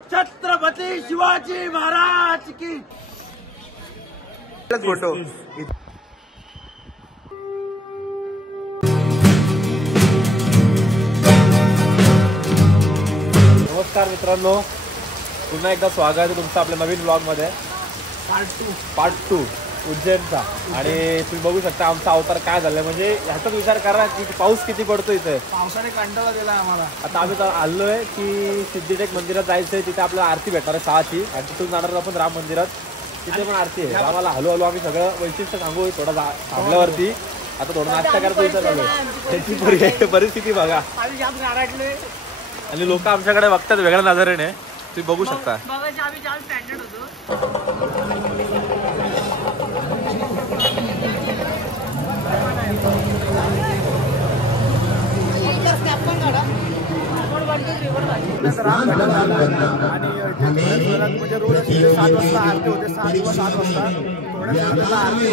छत्रपती शिवाजी महाराज की फोटो। नमस्कार मित्रांनो, पुन्हा एकदा स्वागत आहे तुमचं आपल्या नवीन ब्लॉग मध्ये पार्ट 2 उज्जैनचा। आणि तुम्ही बघू शकता आमचा अवतार काय झालाय, म्हणजे ह्याचाच विचार करा की पाऊस किती पडतो इथे। पावसाने कंटाळा दिला आम्हाला। आता आम्ही आलोय की सिद्धिटेक मंदिरात जायचंय, तिथे आपल्याला आरती भेटणार आहे 6ची आणि तिथून जाणार आपण राम मंदिरात, तिथे पण आरती आहे। आम्हाला हळूहळू आम्ही सगळं वैशिष्ट्य सांगू थोडं थांबल्यावरती। आता थोडं नाश्ता करायचा विचार आलोय, त्याची परिस्थिती बघा आणि लोक आमच्याकडे बघतात वेगळ्या नजरेने, तुम्ही बघू शकता। म्हणजे रोज 7 वाजता आरती होते, 6 किंवा 7 वाजता थोड्या वेळात आरती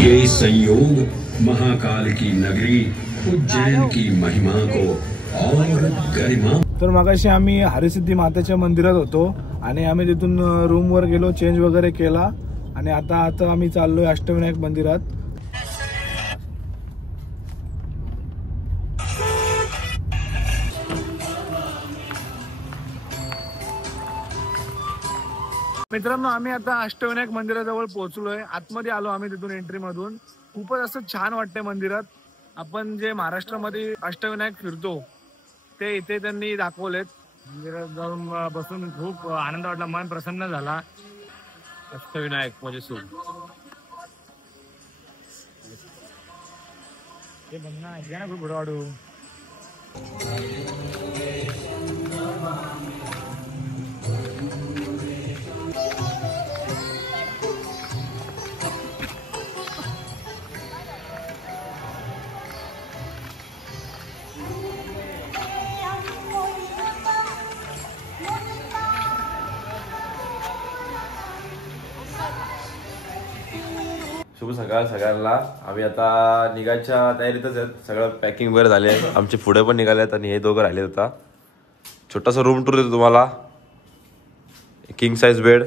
ये संयोग महाकाल की नगरी उज्जैन की महिमा को और गरिमा। तर मगाशी आम्ही हरिसिद्धी मातेच्या मंदिरात होतो आणि आम्ही तिथून रूमवर गेलो, चेंज वगैरे केला आणि आता आम्ही चाललोय अष्टविनायक मंदिरात। मित्रांनो, आम्ही आता अष्टविनायक मंदिराजवळ पोहोचलोय, आतमध्ये आलो आम्ही तिथून एंट्री मधून। खूपच असं छान वाटतंय मंदिरात। आपण जे महाराष्ट्रामध्ये अष्टविनायक फिरतो ते इथे त्यांनी दाखवलेत। मंदिरात जाऊन बसून खूप आनंद वाटला, मन प्रसन्न झाला। अष्टविनायक म्हणजे सूर हे बघ ना, घ्या ना खूप बुडवाडू। शुभ सकाळ सगळ्यांना। आम्ही आता निघायच्या तयारीतच आहेत, सगळं पॅकिंग वगैरे झाले, आमचे पुढे पण निघाले आहेत आणि हे दोघं राहिले। आता छोटासा रूम टूर देतो तुम्हाला। किंग साइज बेड,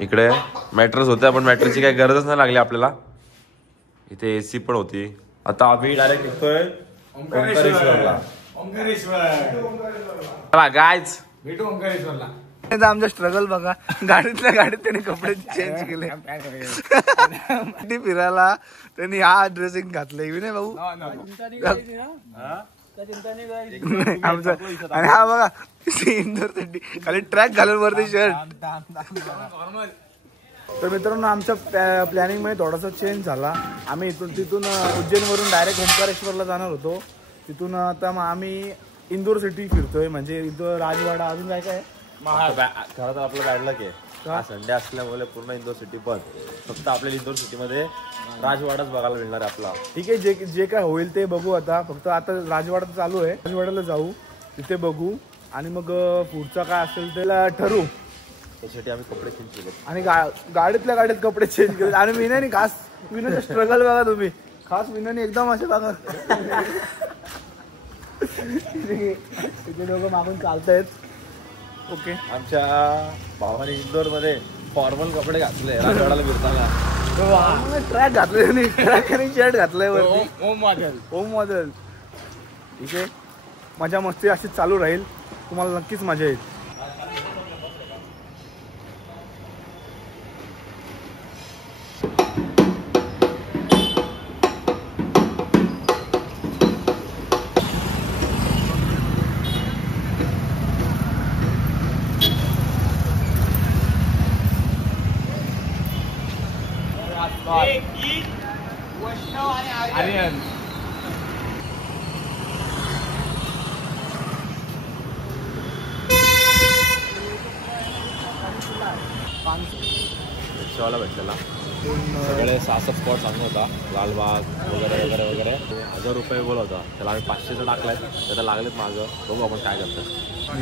इकडे मॅट्रेस होत्या पण मॅट्रेसची काही गरजच नाही लागली आपल्याला। इथे एसी पण होती। आता आम्ही डायरेक्ट निघतोय ओंकारेश्वरला। चला गाईज, भेटू ओंकारेश्वरला। आमचा स्ट्रगल बघा, गाडीतल्या गाडीत त्याने कपडे चेंज केले, फिरायला त्यांनी हा ड्रेसिंग घातलंय विनय भाऊ आमचा। आणि हा बघा इंदोर खाली ट्रॅक घालून वरती शर्ट। तर मित्रांनो, आमच्या प्लॅनिंग मध्ये थोडासा चेंज झाला। आम्ही तिथून उज्जैनवरून डायरेक्ट ओंकारेश्वरला जाणार होतो, तिथून आता मग आम्ही इंदोर सिटी फिरतोय, म्हणजे इथं राजवाडा, अजून काय काय खरं तर आपलं काढलं की संडे असल्यामुळे पूर्ण इंदोर सिटी बंद. फक्त आपल्या इंदोर सिटीमध्ये राजवाडाच बघायला मिळणार आहे आपला. ठीक आहे, जे जे काय होईल ते बघू. आता फक्त आता राजवाडा चालू आहे, राजवाड्याला जाऊ, तिथे बघू आणि मग पुढचा काय असेल त्याला ठरवू. त्यासाठी आम्ही कपडे चेंज केले आणि गाडीतल्या गाडीत कपडे चेंज केले. आणि विनयने खास, विनयचं स्ट्रगल बघा तुम्ही, खास विनयने एकदम असे बघा तिथे दोघं मागून चालतायत. ओके, आमच्या भावाने इंदोर मध्ये फॉर्मल कपडे घातले राजवाडाला फिरताना. ट्रॅक घातले, ट्रॅक आणि शर्ट घातलंय वरती, ओम मॉडेल. ठीक आहे, मजा मस्ती अशीच चालू राहील, तुम्हाला नक्कीच मजा येईल. आर्यन रिक्षावाला भेटलेला. सगळे 6-7 स्पॉट सांगून होता, लालबाग वगैरे वगैरे वगैरे. 1000 रुपये बोला होता, त्याला आम्ही 500चं टाकलाय. त्याला लागलेत मागं, बघू आपण काय करतो.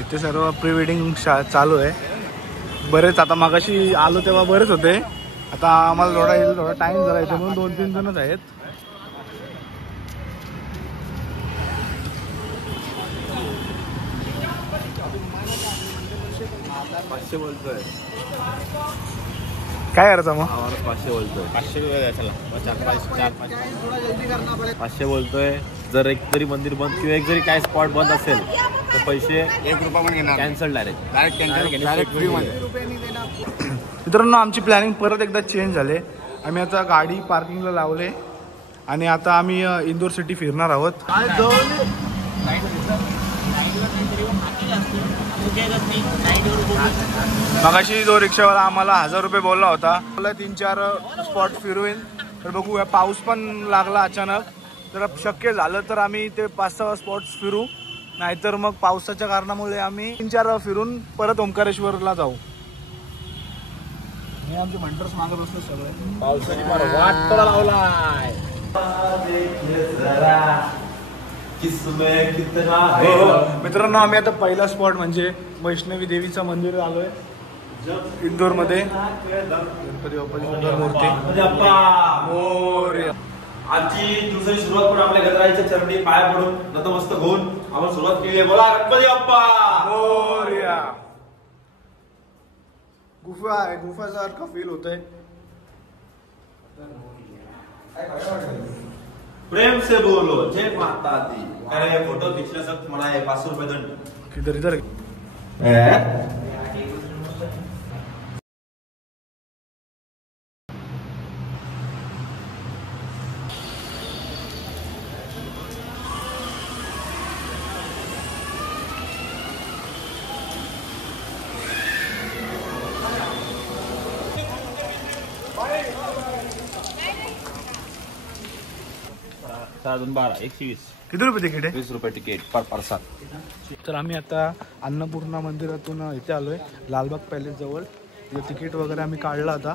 इथे सर्व प्री वेडिंग चालू आहे. बरेच आता मागाशी आलो तेव्हा बरेच होते, आता आम्हाला थोडा टाइम झाला इथे म्हणून 2-3 जणच आहेत. पाचशे बोलतोय, काय करायचं मग? 500 बोलतोय, 500 रुपये द्यायचा. 500 बोलतोय. जर एक जरी मंदिर बंद किंवा एक जरी काय स्पॉट बंद असेल तर पैसे 1 रुपया पण घेणार, कॅन्सल डायरेक्ट फ्री मध्ये. मित्रांनो, आमची प्लॅनिंग परत एकदा चेंज झाले. आम्ही आता गाडी पार्किंगला लावले आणि आता आम्ही इंदोर सिटी फिरणार आहोत. मगाशी जो रिक्षावाला आम्हाला 1000 रुपये बोलला होता, 3-4 स्पॉट फिरवेन. तर बघूया, पाऊस पण लागला अचानक, तर शक्य झालं तर आम्ही ते 5-6 स्पॉट्स फिरू, नाहीतर मग पावसाच्या कारणामुळे आम्ही 3-4 फिरून परत ओंकारेश्वरला जाऊ. हे आमचे मंटर्स मागे बसले सगळे. पावसाने वाट लावलाय. मित्रांनो, आम्ही आता पहिला स्पॉट म्हणजे वैष्णवी देवीचं मंदिर आलोय इंदोर मध्ये. गणपती बाप्पाची सुंदर मूर्ती. आजची दिवसाची सुरुवात पण आपल्या गणरायाच्या चरणी पाया पडून नतमस्तक होऊन आपण सुरुवात केली आहे. बोला गणपती बाप्पा मोरया. गुफा आहे, गुफासारखा फील होतंय. प्रेम से बोलो जय माता दी. काय फोटो खिचण्यासाठी मला 500 रुपये दंड. किधर इधर किती रुपये तिकीट आहे? 20 रुपये तिकीट पर पर्सन. तर आम्ही आता अन्नपूर्णा मंदिरातून इथे आलोय, लालबाग पॅलेस जवळ. तिकीट वगैरे आम्ही काढलं आता.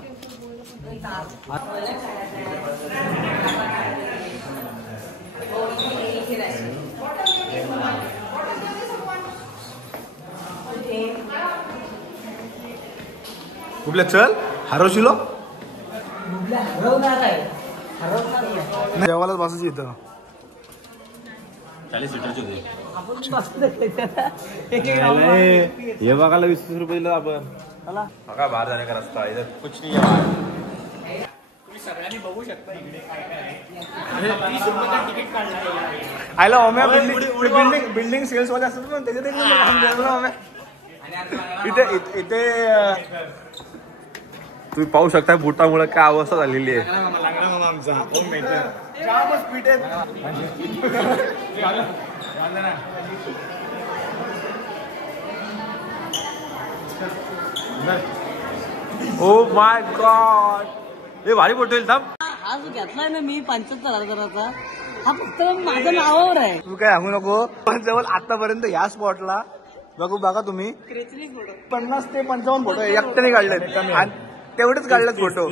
कुठल्या चल हरवशिलो जेवायलाच बसायची इथं. 40 सीटरची होती. हे बघायला 20 रुपये दिलं आपण. बघा बाहेर जाणे का रस्ता इधर कुछ नाही आहे. तुम्ही सगळ्यांनी बघू शकता इकडे काय काय आहे. 30 रुपयाचं तिकीट काढलं. आयला ओम्या बिल्डिंग सेल्स वाले असतात ना, त्याच्यात इथे इथे तुम्ही पाहू शकता बुटामुळे काय अवस्था झालेली आहे. ओ माय गॉड, हे भारी फोटो येईल. थांब, हा जो घेतलाय ना मी 75,000चा, हा फक्त माझ्या नावावर आहे. तू काय सांगू नको. पण जवळ आतापर्यंत या स्पॉटला बघा तुम्ही 50 ते 55 फोटो एकट्याने काढलेत आणि तेवढेच काढलेत फोटो.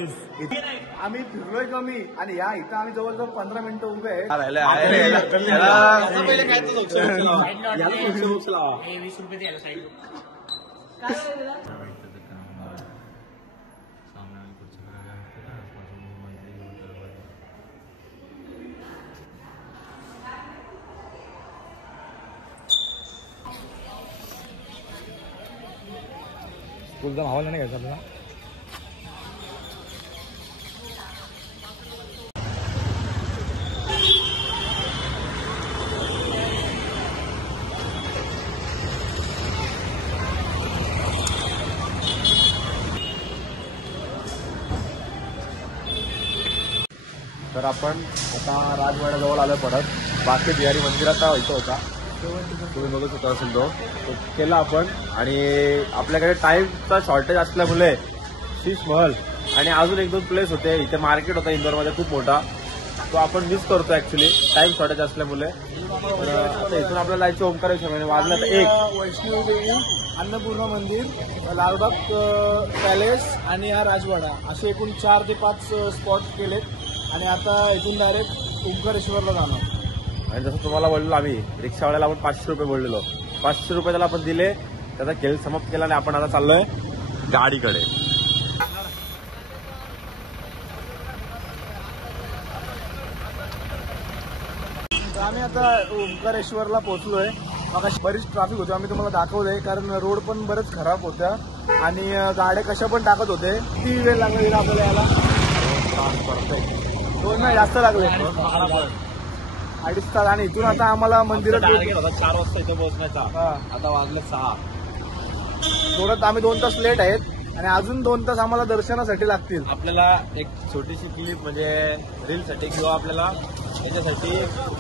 आम्ही फिरलोय कमी आणि या इथं आम्ही जवळजवळ 15 मिनिटं उभे आहे. तुझा भावाला नाही घ्यायचा आपल्याला. तर आपण आता राजवाड्याजवळ आलो परत. बाकी बिहारी मंदिरात व्हायचा होता, तुम्ही बघू शकता असेल तो केला आपण. आणि आपल्याकडे टाईमचा शॉर्टेज असल्यामुळे शीश महल आणि अजून 1-2 प्लेस होते. इथे मार्केट होता इंदोरमध्ये खूप मोठा, तो आपण मिस करतो ऍक्च्युली टाइम शॉर्टेज असल्यामुळे. आता इथून आपल्याला जायचं ओंकारेश्वर वाजलं तर 1 वैष्णवी देवी, अन्नपूर्णा मंदिर, लालबाग पॅलेस आणि हा राजवाडा असे एकूण 4 ते 5 स्पॉट केलेत. आणि आता इथून डायरेक्ट ओंकारेश्वरला जाणार. आणि जसं तुम्हाला बोललो आम्ही रिक्षावाल्याला आपण 500 रुपये बोललेलो, 500 रुपये त्याला आपण दिले, त्याचा खेळ समाप्त केला आणि आपण आता चाललोय गाडीकडे. आम्ही आता ओंकारेश्वरला पोहोचलोय. मग बरीच ट्रॅफिक होती, आम्ही तुम्हाला दाखवलंय कारण रोड पण बरेच खराब होत्या आणि गाड्या कशा पण टाकत होते. किती वेळ लागला आपल्याला यायला? 2 नाही जास्त लागले, 2.5 तास. आणि इथून आता आम्हाला मंदिरात 4 वाजता इथं पोहोचण्याचा, आता वाजले 6. थोडं आम्ही 2 तास लेट आहेत आणि अजून 2 तास आम्हाला दर्शनासाठी लागतील. आपल्याला एक छोटीशी क्लिप म्हणजे रील साठी किंवा आपल्याला याच्यासाठी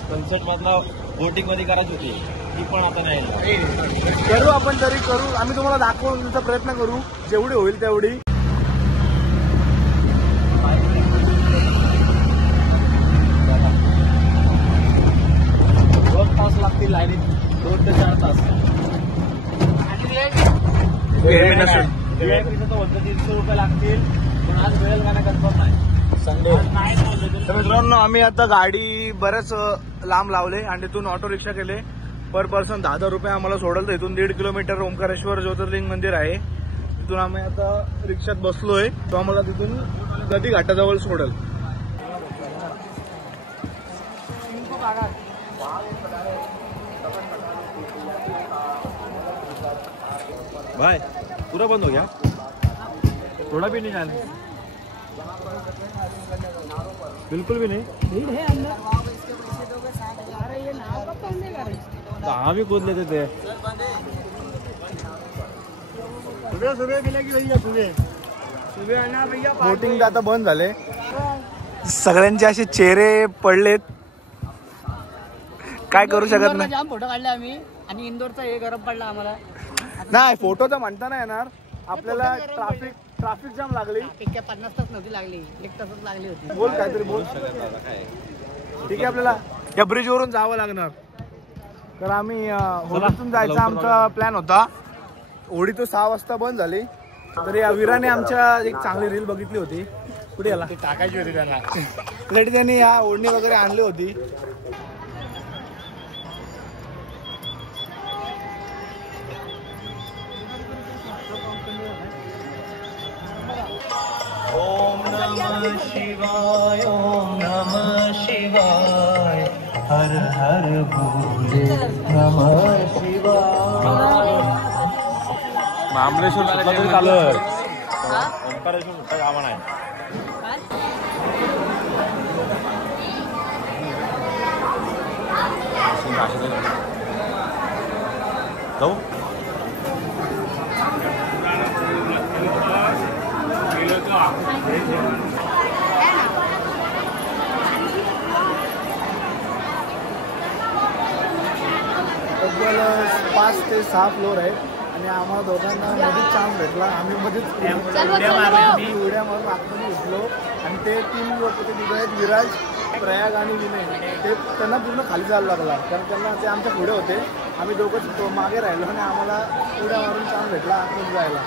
कन्सर्ट मधला बोटिंग मध्ये करायची होती, ती पण आता नाही करू. आपण तरी करू, आम्ही तुम्हाला दाखवण्याचा प्रयत्न करू जेवढी होईल तेवढी. 2 तास लागतील लाईनीत, 2 ते 4 तास. VIP तर होतं 300 रुपये लागतील, पण आज मिळेल का नाही कन्फर्म नाही, संडे. तर मित्रांनो आम्ही आता गाडी बरेच लांब लावले आणि तिथून ऑटो रिक्षा केले. पर पर्सन 10,000 रुपये आम्हाला सोडल. तर इथून 1.5 किलोमीटर ओंकारेश्वर ज्योतिर्लिंग मंदिर आहे, तिथून आम्ही आता रिक्षात बसलोय. तो आम्हाला तिथून नदी घाटाजवळ सोडल. भाई पूरा बंद हो गया, थोड़ा भी नहीं जाने, बिल्कुल भी नहीं. कहाँ भी कूद लेते थे. सुबह मिलेगी भैया, सुबह आना भैया. बोटिंग आता बंद झाले, सगळ्यांचे असे चेहरे पडलेत, काय करू शकत नाही. जाम फोटो काढले आम्ही आणि इंदोरचा हे गरम पडला आम्हाला. नाही फोटो तर म्हणता नाही येणार आपल्याला, ट्रॅफिक जाम लागली. 50 तास नव्हती लागली, 1 तासच लागली होती. बोल काहीतरी बोल. ठीक आहे, आपल्याला या ब्रिज वरून जावं लागणार. तर आम्ही होडीतून जायचा आमचा प्लॅन होता. होडी तो 6 वाजता बंद झाली. तर या वीराने आमच्या एक चांगली रील बघितली होती, कुठे याला टाकायची होती त्यांना, त्यासाठी त्यांनी या ओढणी वगैरे आणली होती. ओम नमः शिवाय, ओम नमः शिवाय, हर हर भोले नमः शिवाय. महाबळेश्वर चालू ओंकारेश्वर सुद्धा गावा नाही. जाऊ तब्बल 5 ते 6 फ्लोर आहे आणि आम्हाला दोघांना मध्येच चान्स भेटला. आम्ही मध्येच उड्या मारून आतमध्ये घेतलो आणि ते 3 लोक ते तिघे आहेत, विराज प्रयाग आणि विनय ते त्यांना पूर्ण खाली जायला लागला, कारण त्यांना ते आमच्या पुढे होते, आम्ही दोघंच मागे राहिलो आणि आम्हाला उड्या मारून चान्स भेटला आतमध्ये जायला.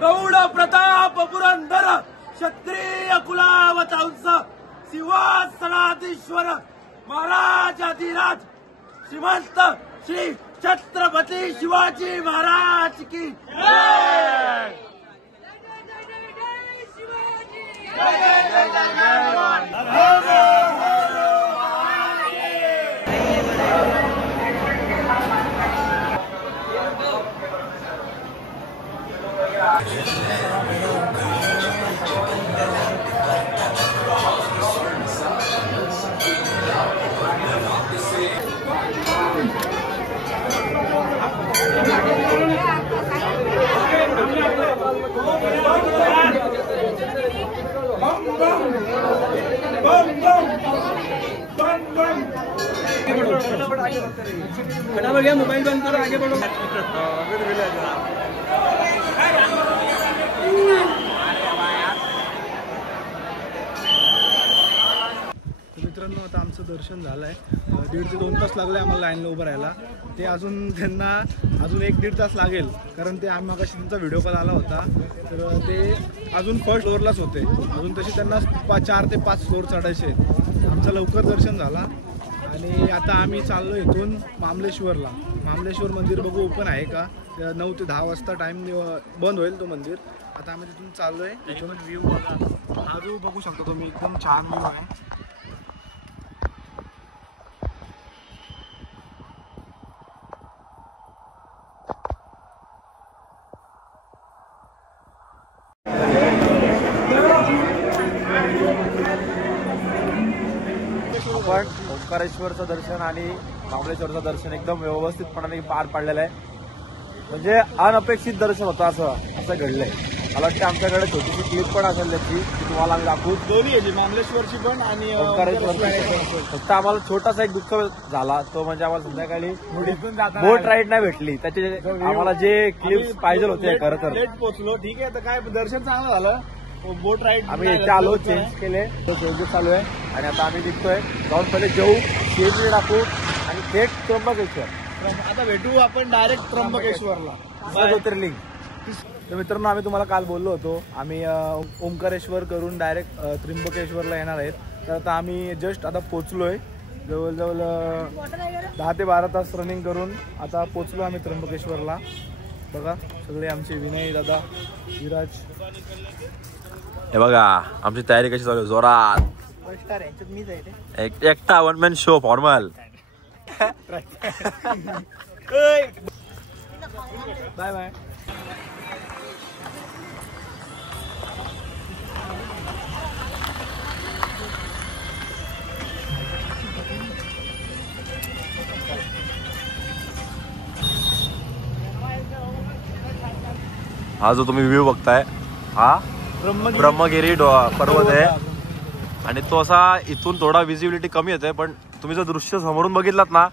गौड प्रताप पुरंदर क्षत्रिय कुलावतांस सिंहासनाधीश्वर महाराजाधिराज श्रीमंत श्री छत्रपती शिवाजी महाराज की जय. फटाफट घ्या, मोबाईल बंद करो, आगे बढ़ो. मित्रांनो, आता आमचं दर्शन झालं आहे. 1.5 ते 2 तास लागले आम्हाला लाईनला उभं राहायला. ते त्यांना अजून 1-1.5 तास लागेल, कारण ते आम्ही मागाशी त्यांचा व्हिडिओ कॉल आला होता, तर ते अजून फर्स्ट फ्लोअरलाच होते. अजून तशी त्यांना 4 ते 5 फ्लोअर चढायचे आहेत. आमचं लवकर दर्शन झाला आणि आता आम्ही चाललो इथून मामलेश्वरला. मामलेश्वर मंदिर बघू ओपन आहे का. 9 ते 10 वाजता टाईम बंद होईल तो मंदिर. आता आम्ही तिथून चाललो आहे. इथून व्ह्यू बघा, हा व्ह्यू बघू शकतो तुम्ही, एकदम छान व्ह्यू आहे. आपण ओंकारेश्वरचं दर्शन आणि महाबळेश्वरचं दर्शन एकदम व्यवस्थितपणाने पार पाडलेलं आहे. म्हणजे अनपेक्षित दर्शन होतं असं घडलंय. मला वाटतं आमच्याकडे छोटीशी क्लिप पण असेल त्याची, की तुम्हाला आम्ही दाखवू. दोन्ही याची, मामलेश्वरची पण आणि ओंकारेश्वरची. फक्त आम्हाला छोटासा एक दुःख झाला, तो म्हणजे आम्हाला संध्याकाळी बोट राईड नाही भेटली. त्याचे आम्हाला जे क्लिप्स पाहिजे होते खरं तर लेट पोहोचलो. ठीक आहे, तर काय दर्शन चांगलं झालं. बोट राईड आम्ही इथे आलो, चेंज केले, चेंजेस चालू आहे आणि आता आम्ही निघतोय. जाऊन पहिले जेऊ, शेती टाकू आणि थेट त्र्यंबकेश्वर. आता भेटू आपण डायरेक्ट त्र्यंबकेश्वरला. ज्योतिर्लिंग. तर मित्रांनो, आम्ही तुम्हाला काल बोललो होतो, आम्ही ओंकारेश्वर करून डायरेक्ट त्र्यंबकेश्वरला येणार आहेत. तर आता आम्ही जस्ट आता पोचलोय. जवळजवळ 10 ते 12 तास रनिंग करून आता पोचलो आम्ही त्र्यंबकेश्वरला. बघा सगळे आमचे विनय दादा, विराज. हे बघा आमची तयारी कशी चालू आहे, जोरात. एकटा 1 man show formal. Bye bye. हा जो तुम्ही व्ह्यू बघताय हा ब्रह्मगिरी पर्वत आहे आणि तो असा इथून थोडा विजिबिलिटी कमी येते, पण तुम्ही जर दृश्य समोरून बघितलात ना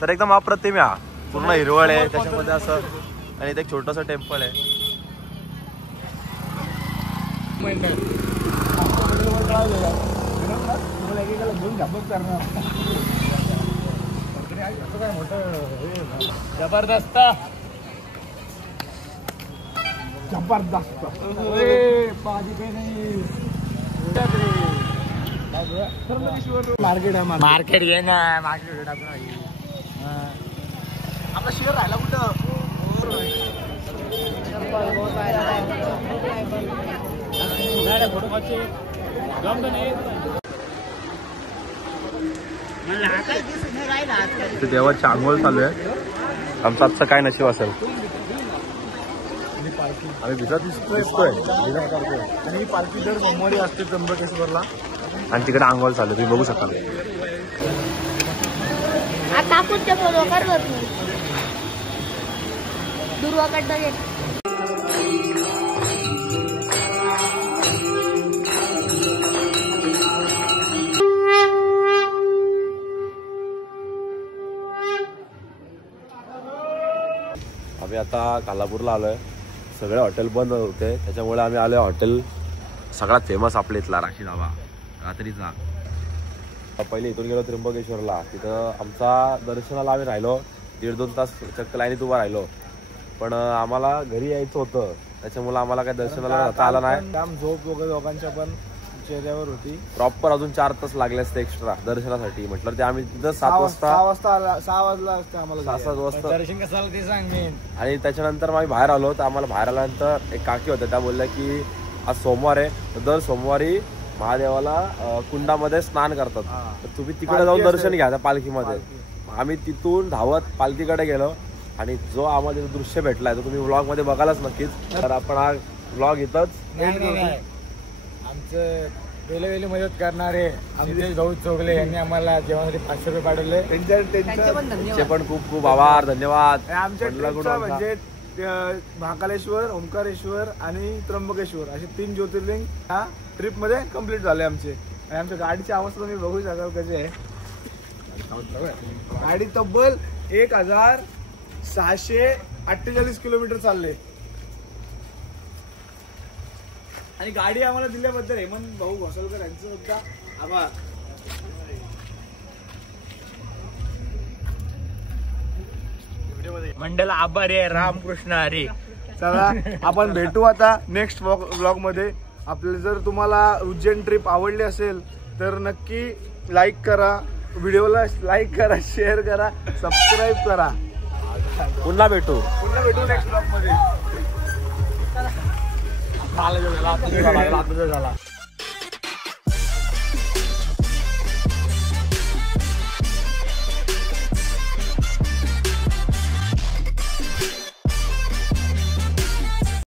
तर एकदम अप्रतिम आहे. पूर्ण हिरवळ आहे त्याच्यामध्ये असं, आणि इथे एक छोटंसं टेम्पल आहे. जबरदस्त जबरदस्त. मार्केट आहे, मार्केट घे ना, मार्केट आपला शेअर राहिला कुठं. देवाची आंघोळ चालू आहे. आमचं आजचं काय नशीब असेल. आम्ही भिजत दिसतोय आणि ही पालखी दर सोमवारी असते त्र्यंबकेश्वरला. आणि तिकडे आंघोळ चालू तुम्ही बघू शकता. आता कुठच्या दुर्वाकडनं आता कोल्हापूरला आलोय. सगळे हॉटेल बंद होते त्याच्यामुळे आम्ही आलोय हॉटेल सगळ्यात फेमस आपल्या इथला राशी धाबा रात्रीचा. पहिले इथून गेलो त्र्यंबकेश्वरला. तिथं आमचा दर्शनाला आम्ही राहिलो 1.5-2 तास चक्क लाईनीत उभा राहिलो. पण आम्हाला घरी यायचं होतं त्याच्यामुळे आम्हाला काही दर्शनाला जाता आलं नाही. काम झोप वगैरे दोघांच्या पण चेहऱ्यावर होती. प्रॉपर अजून 4 तास लागले असते एक्स्ट्रा दर्शनासाठी. म्हटलं ते आम्ही तिथं 7 वाजता 6 वाजला असते आम्हाला. 6-7 वाजता दर्शन कसं झालं ते सांग मी. आणि त्याच्यानंतर आम्ही बाहेर आलो. तर आम्हाला बाहेर आल्यानंतर एक काकी होत्या त्या बोलल्या की आज सोमवार आहे तर दर सोमवारी महादेवाला कुंडामध्ये स्नान करतात तर तुम्ही तिकडे जाऊन दर्शन घ्या त्या पालखीमध्ये. आम्ही तिथून धावत पालखीकडे गेलो आणि जो आम्हाला दृश्य भेटलाय तो तुम्ही व्लॉग मध्ये बघायलाच नक्कीच. तर आपण हा व्लॉग इथंच आमचं वेळोवेळी मदत करणारे आमचे भाऊ चोगले यांनी आम्हाला जेवणासाठी 500 रुपये पाठवले. त्यांचे पण खूप खूप आभार धन्यवाद. आमच्या म्हटलं ट्रिपचा कुठं म्हणजे महाकालेश्वर, ओंकारेश्वर आणि त्र्यंबकेश्वर असे 3 ज्योतिर्लिंग ह्या ट्रिप मध्ये कम्प्लीट झाले आमचे. आणि आमच्या गाडीची अवस्था तुम्ही बघू शकाल कशी आहे. गाडी तब्बल 1648 किलोमीटर चालले. आणि गाडी आम्हाला दिल्याबद्दल हेमंत भाऊ घोसलकर यांचं सुद्धा आभार. मंडळ आभारी आहे. रामकृष्ण हरी. चला आपण भेटू आता नेक्स्ट व्लॉग मध्ये. आपल्याला जर तुम्हाला उज्जैन ट्रिप आवडली असेल तर नक्की लाईक करा, व्हिडिओला लाईक करा, शेअर करा, सबस्क्राईब करा. पुन्हा भेटू नेक्स्ट व्लॉग मध्ये. झाला